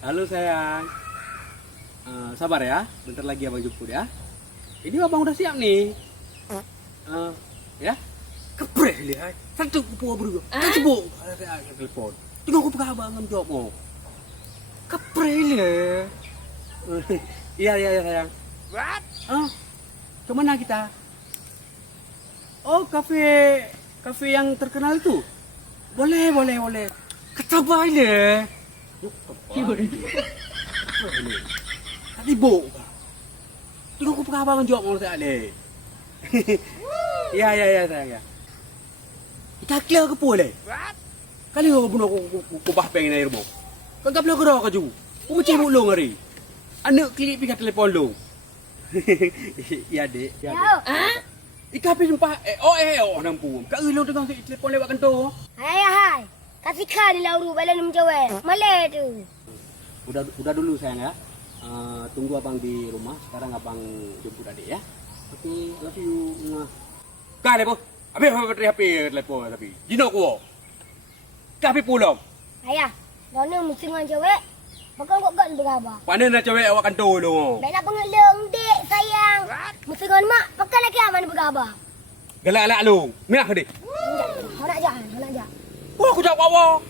Halo sayang. Sabar ya, bentar lagi abang jemput ya. Ini abang udah siap nih. Ya. Kebreh lihat. Satu kupu berdua. Sibuk. Telepon. Tengok aku pegang abang jawab mau. Kebreh lihat. Iya sayang. What? Kemana kita? Oh, kafe yang terkenal itu. Boleh. Ketabai le. Tadi bo. Tengok aku pegang abang jawab mau tak le. Iya sayang ya. Kita clear ke boleh. What? Kali aku bunuh aku pengen air mo. Kagak boleh gerak aja. Aku macam long hari. Anak klik pikat telefon lu. Iya dek. Ika pergi jumpa nampu. Kak lu tengah telepon lewat kantor. Hai. Kasih kali lah uru balik menjawab. Malah tu. Udah dulu sayang ya. Tunggu abang di rumah. Sekarang abang jemput adik ya. Oke, love you. Kak lepo. Habis baterai HP telepon tapi. Jino ku. Kak pergi pulang. Ayah, dona mesti dengan cewek. Bakal kok gak berapa. Pandai nak cewek awak kantor lu. Baiklah pengelung, dek, sayang. Mesti dengan mak, bakal lagi aman berapa. Galak-galak lu. Minah ke dik. Kau nak ajak. Wah, aku jawab awak.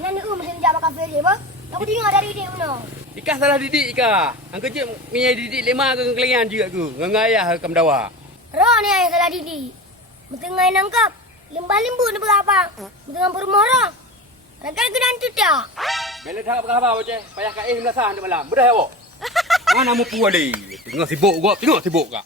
Nanti mesti menjawab kafe dia, apa? Aku tengok dari dia mana. Ika salah didik Ika. Ang kerja punya didik lima ke kalian juga ke. Dengan ayah ke mendawa. Roh ni yang salah didik. Mesti dengan nangkap. Limbah-limbu ni berapa? Mesti dengan berumah roh. Rakan kedan tu tak? Bela dah apa je. Payah kat menasah di malam. Bedah awak. Mana mu puali. Tengok sibuk kau. Tengok sibuk kak.